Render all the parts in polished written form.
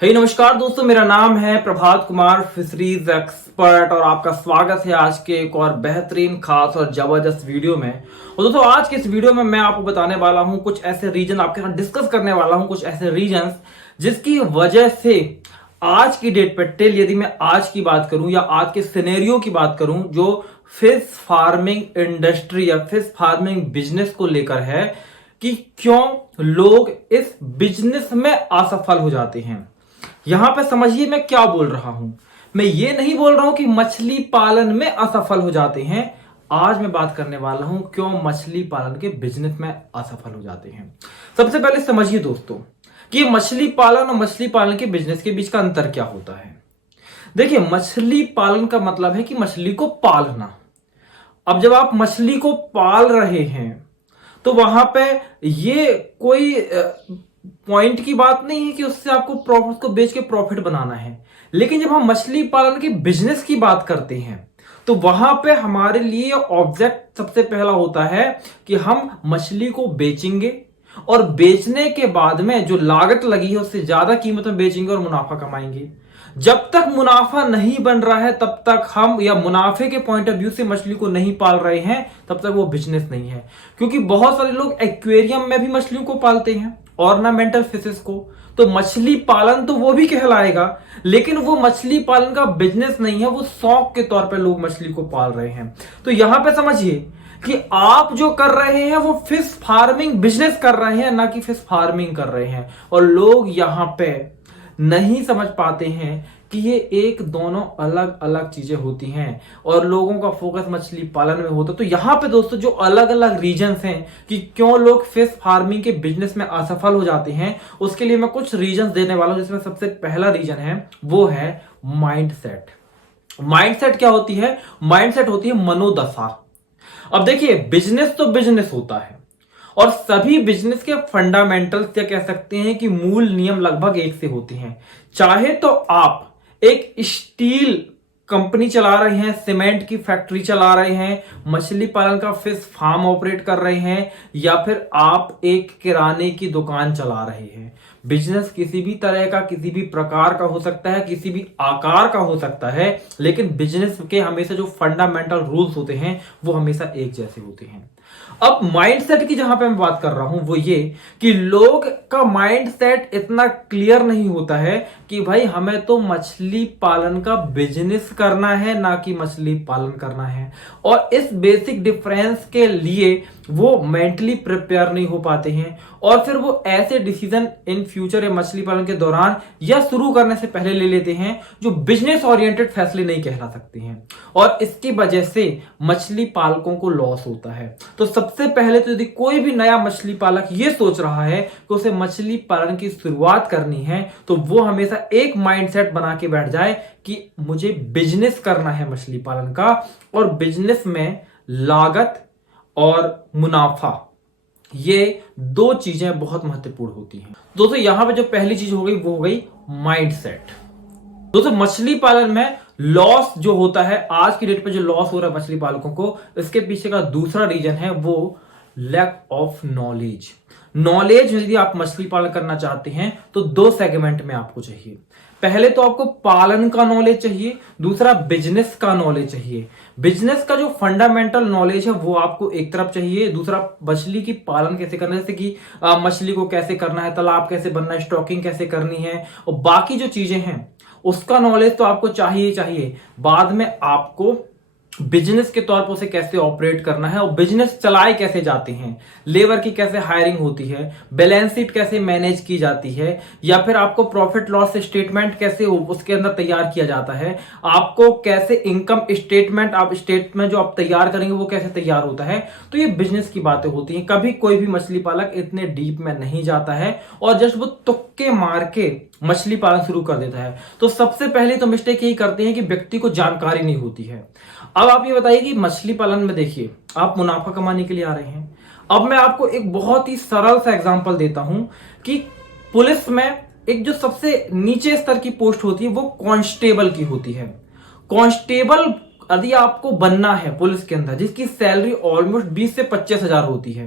नमस्कार दोस्तों, मेरा नाम है प्रभात कुमार, फिशरीज एक्सपर्ट, और आपका स्वागत है आज के एक और बेहतरीन, खास और जबरदस्त वीडियो में। और दोस्तों, आज के इस वीडियो में मैं आपको बताने वाला हूं कुछ ऐसे रीजन, आपके साथ डिस्कस करने वाला हूं कुछ ऐसे रीजन जिसकी वजह से आज की डेट पर टिल, यदि मैं आज की बात करूं या आज के सिनेरियो की बात करूं, जो फिश फार्मिंग इंडस्ट्री या फिश फार्मिंग बिजनेस को लेकर है, कि क्यों लोग इस बिजनेस में असफल हो जाते हैं। यहां पे समझिए मैं क्या बोल रहा हूं। मैं ये नहीं बोल रहा हूं कि मछली पालन में असफल हो जाते हैं। आज मैं बात करने वाला हूं क्यों मछली पालन के बिजनेस में असफल हो जाते हैं। सबसे पहले समझिए दोस्तों कि मछली पालन और मछली पालन के बिजनेस के बीच का अंतर क्या होता है। देखिए, मछली पालन का मतलब है कि मछली को पालना। अब जब आप मछली को पाल रहे हैं तो वहां पे ये कोई पॉइंट की बात नहीं है कि उससे आपको प्रॉफिट को बेच के प्रॉफिट बनाना है। लेकिन जब हम मछली पालन के बिजनेस की बात करते हैं तो वहां पे हमारे लिए ऑब्जेक्ट सबसे पहला होता है कि हम मछली को बेचेंगे और बेचने के बाद में जो लागत लगी है उससे ज्यादा कीमत में बेचेंगे और मुनाफा कमाएंगे। जब तक मुनाफा नहीं बन रहा है तब तक हम, या मुनाफे के पॉइंट ऑफ व्यू से मछली को नहीं पाल रहे हैं, तब तक वो बिजनेस नहीं है। क्योंकि बहुत सारे लोग एक्वेरियम में भी मछलियों को पालते हैं, ऑर्नामेंटल फिशेस को, तो मछली पालन तो वो भी कहलाएगा, लेकिन वो मछली पालन का बिजनेस नहीं है, वो शौक के तौर पर लोग मछली को पाल रहे हैं। तो यहां पे समझिए कि आप जो कर रहे हैं वो फिश फार्मिंग बिजनेस कर रहे हैं, ना कि फिश फार्मिंग कर रहे हैं। और लोग यहां पे नहीं समझ पाते हैं कि ये एक दोनों अलग अलग चीजें होती हैं और लोगों का फोकस मछली पालन में होता है। तो यहां पे दोस्तों जो अलग अलग रीजंस हैं कि क्यों लोग फिश फार्मिंग के बिजनेस में असफल हो जाते हैं, उसके लिए मैं कुछ रीजंस देने वाला हूं। जिसमें सबसे पहला रीजन है वो है माइंडसेट। माइंडसेट क्या होती है? माइंडसेट होती है मनोदशा। अब देखिए, बिजनेस तो बिजनेस होता है और सभी बिजनेस के फंडामेंटल्स या कह सकते हैं कि मूल नियम लगभग एक से होते हैं। चाहे तो आप एक स्टील कंपनी चला रहे हैं, सीमेंट की फैक्ट्री चला रहे हैं, मछली पालन का फिश फार्म ऑपरेट कर रहे हैं, या फिर आप एक किराने की दुकान चला रहे हैं। बिजनेस किसी भी तरह का, किसी भी प्रकार का हो सकता है, किसी भी आकार का हो सकता है, लेकिन बिजनेस के हमेशा जो फंडामेंटल रूल्स होते हैं वो हमेशा एक जैसे होते हैं। अब माइंडसेट की जहां पे मैं बात कर रहा हूं वो ये कि लोग का माइंडसेट इतना क्लियर नहीं होता है कि भाई हमें तो मछली पालन का बिजनेस करना है, ना कि मछली पालन करना है। और इस बेसिक डिफरेंस के लिए वो मेंटली प्रिपेयर नहीं हो पाते हैं और फिर वो ऐसे डिसीजन इन फ्यूचर या मछली पालन के दौरान या शुरू करने से पहले ले लेते हैं जो बिजनेस ओरिएंटेड फैसले नहीं कहला सकते हैं, और इसकी वजह से मछली पालकों को लॉस होता है। तो सबसे पहले तो यदि कोई भी नया मछली पालक ये सोच रहा है कि उसे मछली पालन की शुरुआत करनी है, तो वो हमेशा एक माइंडसेट बना के बैठ जाए कि मुझे बिजनेस करना है मछली पालन का, और बिजनेस में लागत और मुनाफा, ये दो चीजें बहुत महत्वपूर्ण होती हैं। दोस्तों, यहां पे जो पहली चीज हो गई वो हो गई माइंडसेट। दोस्तों, मछली पालन में लॉस जो होता है, आज की डेट पे जो लॉस हो रहा है मछली पालकों को, इसके पीछे का दूसरा रीजन है वो लैक ऑफ नॉलेज। नॉलेज यदि आप मछली पालन करना चाहते हैं तो दो सेगमेंट में आपको चाहिए। पहले तो आपको पालन का नॉलेज चाहिए, दूसरा बिजनेस का नॉलेज चाहिए। बिजनेस का जो फंडामेंटल नॉलेज है वो आपको एक तरफ चाहिए, दूसरा मछली की पालन कैसे करना है, जैसे कि मछली को कैसे करना है, तालाब कैसे बनना है, स्टॉकिंग कैसे करनी है, और बाकी जो चीजें हैं उसका नॉलेज तो आपको चाहिए ही चाहिए। बाद में आपको बिजनेस के तौर पर उसे कैसे ऑपरेट करना है और बिजनेस चलाए कैसे जाते हैं, लेबर की कैसे हायरिंग होती है, बैलेंस शीट कैसे मैनेज की जाती है, या फिर आपको प्रॉफिट लॉस स्टेटमेंट कैसे उसके अंदर तैयार किया जाता है, आपको कैसे इनकम स्टेटमेंट, आप स्टेटमेंट जो आप तैयार करेंगे वो कैसे तैयार होता है। तो ये बिजनेस की बातें होती हैं। कभी कोई भी मछली पालक इतने डीप में नहीं जाता है और जस्ट वो तुक्के मार के मछली पालन शुरू कर देता है। तो सबसे पहले तो मिस्टेक यही करते हैं कि व्यक्ति को जानकारी नहीं होती है। अब आप ये बताइए कि मछली पालन में देखिए, आप मुनाफा कमाने के लिए आ रहे हैं। अब मैं आपको एक बहुत ही सरल सा एग्जांपल देता हूं कि पुलिस में एक जो सबसे नीचे स्तर की पोस्ट होती है वो कांस्टेबल की होती है। कांस्टेबल यदि आपको बनना है पुलिस के अंदर, जिसकी सैलरी ऑलमोस्ट 20 से 25 हजार होती है,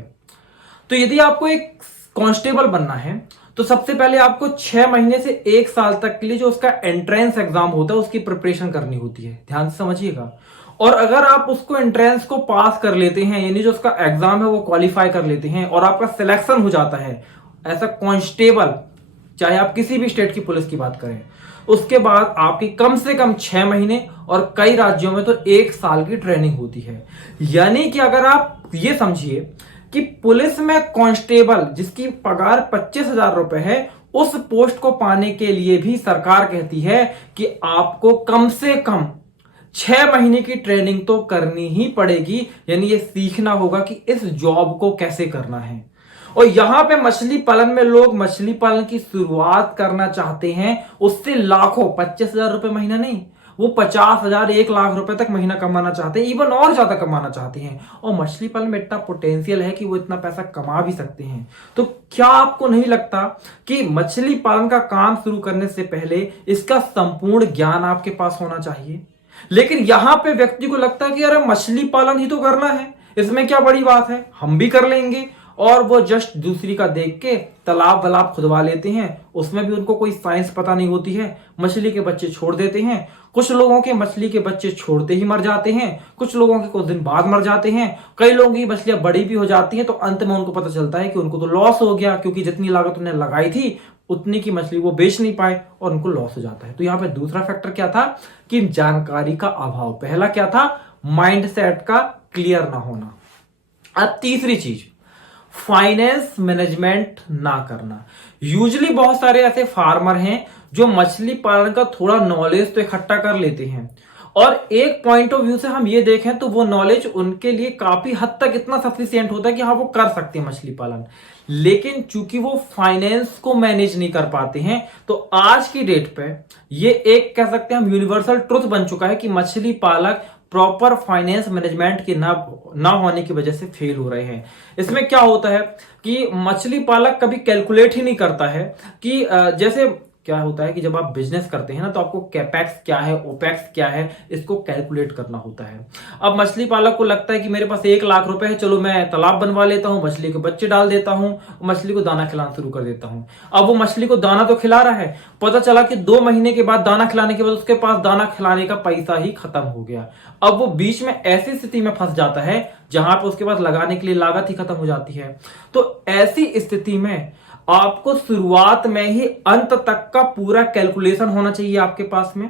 तो यदि आपको एक कांस्टेबल बनना है तो सबसे पहले आपको 6 महीने से 1 साल तक के लिए जो उसका एंट्रेंस एग्जाम होता है उसकी प्रिपरेशन करनी होती है, ध्यान से समझिएगा। और अगर आप उसको एंट्रेंस को पास कर लेते हैं, यानी जो उसका एग्जाम है वो क्वालिफाई कर लेते हैं और आपका सिलेक्शन हो जाता है एज अ कांस्टेबल, चाहे आप किसी भी स्टेट की पुलिस की बात करें, उसके बाद आपकी कम से कम 6 महीने और कई राज्यों में तो 1 साल की ट्रेनिंग होती है। यानी कि अगर आप ये समझिए कि पुलिस में कांस्टेबल जिसकी पगार 25,000 रुपए है, उस पोस्ट को पाने के लिए भी सरकार कहती है कि आपको कम से कम 6 महीने की ट्रेनिंग तो करनी ही पड़ेगी। यानी ये सीखना होगा कि इस जॉब को कैसे करना है। और यहां पे मछली पालन में लोग मछली पालन की शुरुआत करना चाहते हैं, उससे लाखों, 25,000 रुपए महीना नहीं, वो 50,000 1 लाख रुपए तक महीना कमाना चाहते हैं, इवन और ज्यादा कमाना चाहते हैं। और मछली पालन में इतना पोटेंशियल है कि वो इतना पैसा कमा भी सकते हैं। तो क्या आपको नहीं लगता कि मछली पालन का काम शुरू करने से पहले इसका संपूर्ण ज्ञान आपके पास होना चाहिए? लेकिन यहां पे व्यक्ति को लगता है कि यार मछली पालन ही तो करना है, इसमें क्या बड़ी बात है, हम भी कर लेंगे। और वो जस्ट दूसरी का देख के तालाब वलाब खुदवा लेते हैं, उसमें भी उनको कोई साइंस पता नहीं होती है, मछली के बच्चे छोड़ देते हैं। कुछ लोगों के मछली के बच्चे छोड़ते ही मर जाते हैं, कुछ लोगों के कुछ दिन बाद मर जाते हैं, कई लोगों की मछलियां बड़ी भी हो जाती हैं, तो अंत में उनको पता चलता है कि उनको तो लॉस हो गया, क्योंकि जितनी लागत उन्हें लगाई थी उतनी की मछली वो बेच नहीं पाए और उनको लॉस हो जाता है। तो यहाँ पे दूसरा फैक्टर क्या था कि जानकारी का अभाव। पहला क्या था, माइंडसेट का क्लियर ना होना। अब तीसरी चीज, फाइनेंस मैनेजमेंट ना करना। यूजली बहुत सारे ऐसे फार्मर हैं जो मछली पालन का थोड़ा नॉलेज तो इकट्ठा कर लेते हैं, और एक पॉइंट ऑफ व्यू से हम ये देखें तो वो नॉलेज उनके लिए काफी हद तक इतना सफिशिएंट होता है कि हाँ वो कर सकते हैं मछली पालन। लेकिन चूंकि वो फाइनेंस को मैनेज नहीं कर पाते हैं, तो आज की डेट पे ये एक कह सकते हैं हम यूनिवर्सल ट्रुथ बन चुका है कि मछली पालक प्रॉपर फाइनेंस मैनेजमेंट के ना होने की वजह से फेल हो रहे हैं। इसमें क्या होता है कि मछली पालक कभी कैलकुलेट ही नहीं करता है कि जैसे क्या होता है कि जब आप बिजनेस करते हैं ना, तो आपको कैपेक्स क्या है, ओपेक्स क्या है, इसको कैलकुलेट करना होता है। अब मछली पालक को लगता है कि मेरे पास 1 लाख रुपए है, चलो मैं तालाब बनवा लेता हूं, मछली के बच्चे डाल देता हूं, मछली को दाना खिलाना शुरू कर देता हूं। अब वो मछली को दाना तो खिला रहा है, पता चला कि 2 महीने के बाद दाना खिलाने के बाद उसके पास दाना खिलाने का पैसा ही खत्म हो गया। अब वो बीच में ऐसी स्थिति में फंस जाता है जहां पर उसके पास लगाने के लिए लागत ही खत्म हो जाती है। तो ऐसी स्थिति में आपको शुरुआत में ही अंत तक का पूरा कैलकुलेशन होना चाहिए आपके पास में,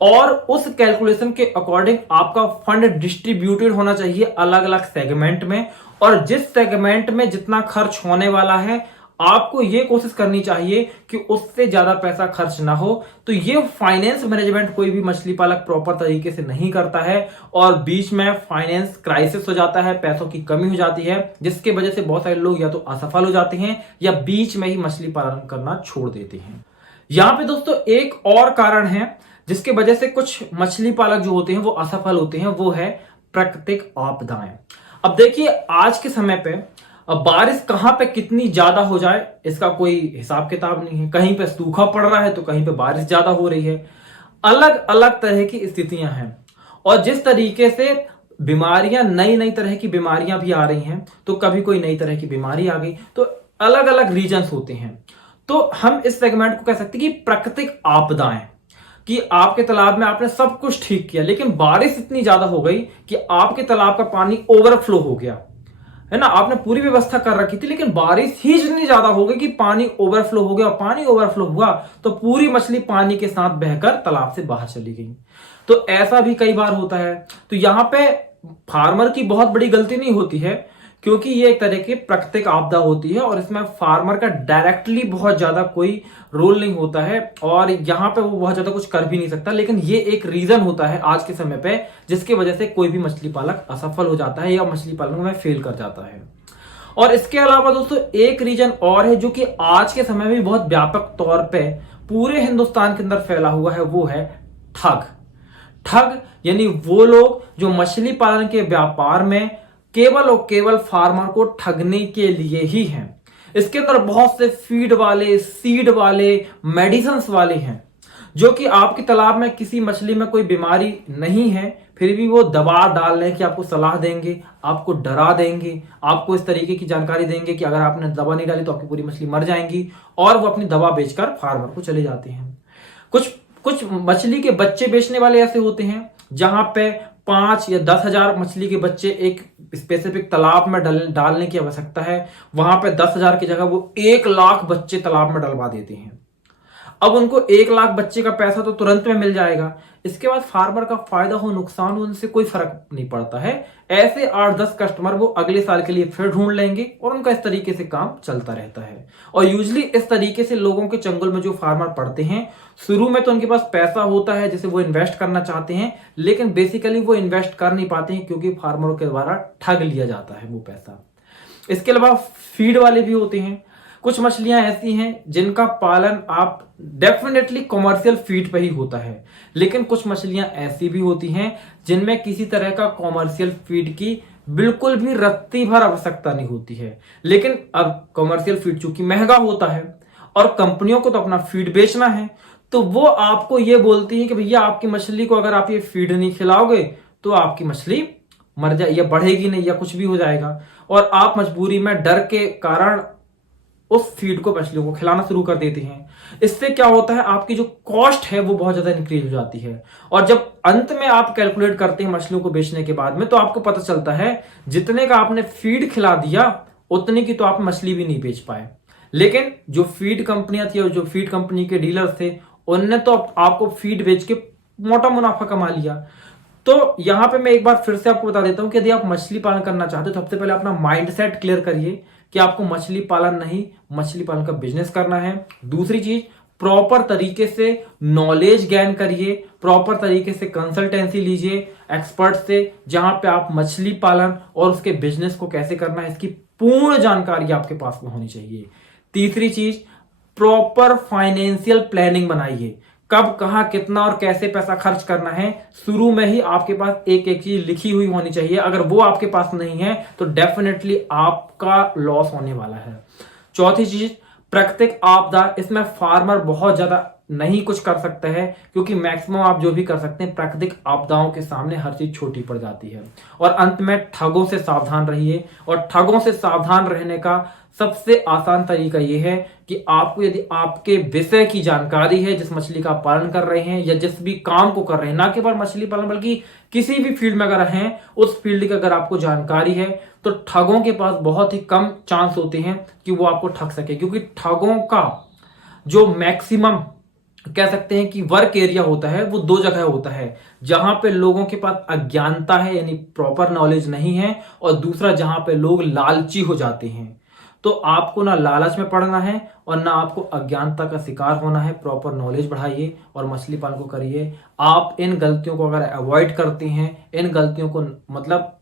और उस कैलकुलेशन के अकॉर्डिंग आपका फंड डिस्ट्रीब्यूटेड होना चाहिए अलग अलग सेगमेंट में। और जिस सेगमेंट में जितना खर्च होने वाला है, आपको यह कोशिश करनी चाहिए कि उससे ज्यादा पैसा खर्च ना हो। तो ये फाइनेंस मैनेजमेंट कोई भी मछली पालक प्रॉपर तरीके से नहीं करता है, और बीच में फाइनेंस क्राइसिस हो जाता है, पैसों की कमी हो जाती है, जिसके वजह से बहुत सारे लोग या तो असफल हो जाते हैं या बीच में ही मछली पालन करना छोड़ देते हैं। यहां पे दोस्तों एक और कारण है जिसके वजह से कुछ मछली पालक जो होते हैं वो असफल होते हैं, वो है प्राकृतिक आपदाएं। अब देखिए आज के समय पे अब बारिश कहां पे कितनी ज्यादा हो जाए इसका कोई हिसाब किताब नहीं है। कहीं पे सूखा पड़ रहा है तो कहीं पे बारिश ज्यादा हो रही है। अलग अलग तरह की स्थितियां हैं, और जिस तरीके से बीमारियां, नई नई तरह की बीमारियां भी आ रही हैं, तो कभी कोई नई तरह की बीमारी आ गई, तो अलग अलग रीजन्स होते हैं। तो हम इस सेगमेंट को कह सकते हैं कि प्राकृतिक आपदाएं, कि आपके तालाब में आपने सब कुछ ठीक किया, लेकिन बारिश इतनी ज्यादा हो गई कि आपके तालाब का पानी ओवरफ्लो हो गया, है ना। आपने पूरी व्यवस्था कर रखी थी, लेकिन बारिश ही इतनी ज्यादा हो गई कि पानी ओवरफ्लो हो गया। पानी ओवरफ्लो हुआ तो पूरी मछली पानी के साथ बहकर तालाब से बाहर चली गई। तो ऐसा भी कई बार होता है। तो यहां पे फार्मर की बहुत बड़ी गलती नहीं होती है, क्योंकि ये एक तरह की प्राकृतिक आपदा होती है और इसमें फार्मर का डायरेक्टली बहुत ज्यादा कोई रोल नहीं होता है, और यहां पे वो बहुत ज्यादा कुछ कर भी नहीं सकता। लेकिन ये एक रीजन होता है आज के समय पे जिसकी वजह से कोई भी मछली पालक असफल हो जाता है या मछली पालन में फेल कर जाता है। और इसके अलावा दोस्तों एक रीजन और है जो कि आज के समय में बहुत व्यापक तौर पे पूरे हिंदुस्तान के अंदर फैला हुआ है, वो है ठग। ठग यानी वो लोग जो मछली पालन के व्यापार में केवल और केवल फार्मर को ठगने के लिए ही हैं। इसके अंदर बहुत से फीड वाले, सीड वाले, मेडिसिन वाले हैं, जो कि आपके तालाब में किसी मछली में कोई बीमारी नहीं है, फिर भी वो दबाव डाल रहे हैं कि आपको सलाह देंगे, आपको डरा देंगे, आपको इस तरीके की जानकारी देंगे कि अगर आपने दवा नहीं डाली तो आपकी पूरी मछली मर जाएंगी, और वो अपनी दवा बेचकर फार्मर को चले जाते हैं। कुछ कुछ मछली के बच्चे बेचने वाले ऐसे होते हैं जहां पे 5 या 10,000 मछली के बच्चे एक स्पेसिफिक तालाब में डालने की आवश्यकता है, वहां पे 10,000 की जगह वो 1,00,000 बच्चे तालाब में डलवा देते हैं। अब उनको 1,00,000 बच्चे का पैसा तो तुरंत में मिल जाएगा, इसके बाद फार्मर का फायदा हो नुकसान हो उनसे कोई फर्क नहीं पड़ता है। ऐसे 8-10 कस्टमर वो अगले साल के लिए फिर ढूंढ लेंगे और उनका इस तरीके से काम चलता रहता है। और यूजली इस तरीके से लोगों के चंगुल में जो फार्मर पड़ते हैं, शुरू में तो उनके पास पैसा होता है जिसे वो इन्वेस्ट करना चाहते हैं, लेकिन बेसिकली वो इन्वेस्ट कर नहीं पाते हैं क्योंकि फार्मरों के द्वारा ठग लिया जाता है वो पैसा। इसके अलावा फीड वाले भी होते हैं। कुछ मछलियां ऐसी हैं जिनका पालन आप डेफिनेटली कॉमर्शियल फीड पे ही होता है, लेकिन कुछ मछलियां ऐसी भी होती हैं जिनमें किसी तरह का कॉमर्शियल फीड की बिल्कुल भी रत्ती भर आवश्यकता नहीं होती है। लेकिन अब कॉमर्शियल फीड चूंकि महंगा होता है और कंपनियों को तो अपना फीड बेचना है, तो वो आपको ये बोलती है कि भैया आपकी मछली को अगर आप ये फीड नहीं खिलाओगे तो आपकी मछली मर जाए या बढ़ेगी नहीं या कुछ भी हो जाएगा, और आप मजबूरी में डर के कारण उस फीड को मछलियों को खिलाना शुरू कर देते हैं। इससे क्या होता है, आपकी जो कॉस्ट है वो बहुत ज्यादा इंक्रीज हो जाती है, और जब अंत में आप कैलकुलेट करते हैं मछलियों को बेचने के बाद में, तो आपको पता चलता है जितने का आपने फीड खिला दिया उतने की तो आप मछली भी नहीं बेच पाए। लेकिन जो फीड कंपनियां थी और जो फीड कंपनी के डीलर थे, उनने तो आपको फीड बेच के मोटा मुनाफा कमा लिया। तो यहां पे मैं एक बार फिर से आपको बता देता हूं कि यदि आप मछली पालन करना चाहते हो तो सबसे पहले अपना माइंडसेट क्लियर करिए कि आपको मछली पालन नहीं, मछली पालन का बिजनेस करना है। दूसरी चीज, प्रॉपर तरीके से नॉलेज गेन करिए, प्रॉपर तरीके से कंसल्टेंसी लीजिए एक्सपर्ट से, जहां पे आप मछली पालन और उसके बिजनेस को कैसे करना है इसकी पूर्ण जानकारी आपके पास में होनी चाहिए। तीसरी चीज, प्रॉपर फाइनेंशियल प्लानिंग बनाइए, कब कहां कितना और कैसे पैसा खर्च करना है शुरू में ही आपके पास एक एक चीज लिखी हुई होनी चाहिए। अगर वो आपके पास नहीं है तो डेफिनेटली आपका लॉस होने वाला है। चौथी चीज, प्राकृतिक आपदा, इसमें फार्मर बहुत ज्यादा नहीं कुछ कर सकते हैं क्योंकि मैक्सिमम आप जो भी कर सकते हैं प्राकृतिक आपदाओं के सामने हर चीज छोटी पड़ जाती है। और अंत में ठगों से सावधान रहिए, और ठगों से सावधान रहने का सबसे आसान तरीका यह है कि आपको यदि आपके विषय की जानकारी है, जिस मछली का पालन कर रहे हैं या जिस भी काम को कर रहे हैं, ना केवल मछली पालन बल्कि किसी भी फील्ड में अगर हैं, उस फील्ड की अगर आपको जानकारी है तो ठगों के पास बहुत ही कम चांस होते हैं कि वो आपको ठग सके, क्योंकि ठगों का जो मैक्सिमम कह सकते हैं कि वर्क एरिया होता है वो 2 जगह होता है, जहां पे लोगों के पास अज्ञानता है यानी प्रॉपर नॉलेज नहीं है, और दूसरा जहां पे लोग लालची हो जाते हैं। तो आपको ना लालच में पड़ना है और ना आपको अज्ञानता का शिकार होना है। प्रॉपर नॉलेज बढ़ाइए और मछली पालन को करिए। आप इन गलतियों को अगर अवॉइड करते हैं, इन गलतियों को मतलब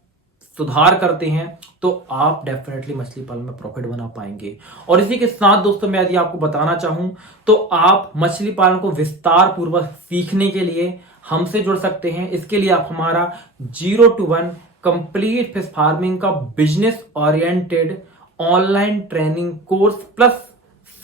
सुधार करते हैं, तो आप डेफिनेटली मछली पालन में प्रॉफिट बना पाएंगे। और इसी के साथ दोस्तों मैं यदि आपको बताना चाहूं तो आप मछली पालन को विस्तार पूर्वक सीखने के लिए हमसे जुड़ सकते हैं। इसके लिए आप हमारा 0 to 1 कंप्लीट फिश फार्मिंग का business oriented online training course plus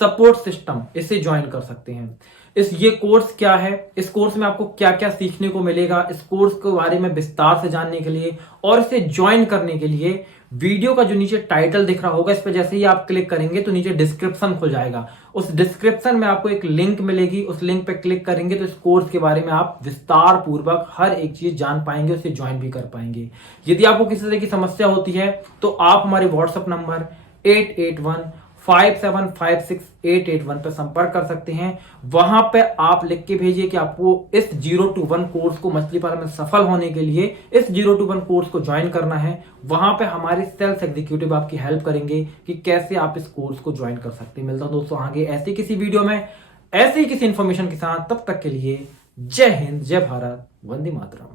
support system, इसे ज्वाइन कर सकते हैं। ये कोर्स क्या है, इस कोर्स में आपको क्या क्या सीखने को मिलेगा, इस कोर्स के बारे में विस्तार से जानने के लिए और इसे ज्वाइन करने के लिए वीडियो का जो नीचे टाइटल दिख रहा होगा, इस पर जैसे ही आप क्लिक करेंगे तो नीचे डिस्क्रिप्शन खुल जाएगा। उस डिस्क्रिप्शन में आपको एक लिंक मिलेगी, उस लिंक पे क्लिक करेंगे तो इस कोर्स के बारे में आप विस्तार पूर्वक हर एक चीज जान पाएंगे, उसे ज्वाइन भी कर पाएंगे। यदि आपको किसी तरह की समस्या होती है तो आप हमारे व्हाट्सएप नंबर 8815756881 पर संपर्क कर सकते हैं। वहां पे आप लिख के भेजिए कि आपको इस 0 to 1 कोर्स को मछली पालन में सफल होने के लिए इस 0 to 1 कोर्स को ज्वाइन करना है। वहां पे हमारे सेल्स एग्जीक्यूटिव आपकी हेल्प करेंगे कि कैसे आप इस कोर्स को ज्वाइन कर सकते हैं। मिलता हूं दोस्तों आगे ऐसे किसी वीडियो में ऐसे ही किसी इंफॉर्मेशन के साथ, तब तक के लिए जय हिंद, जय भारत, वंदे मातरम।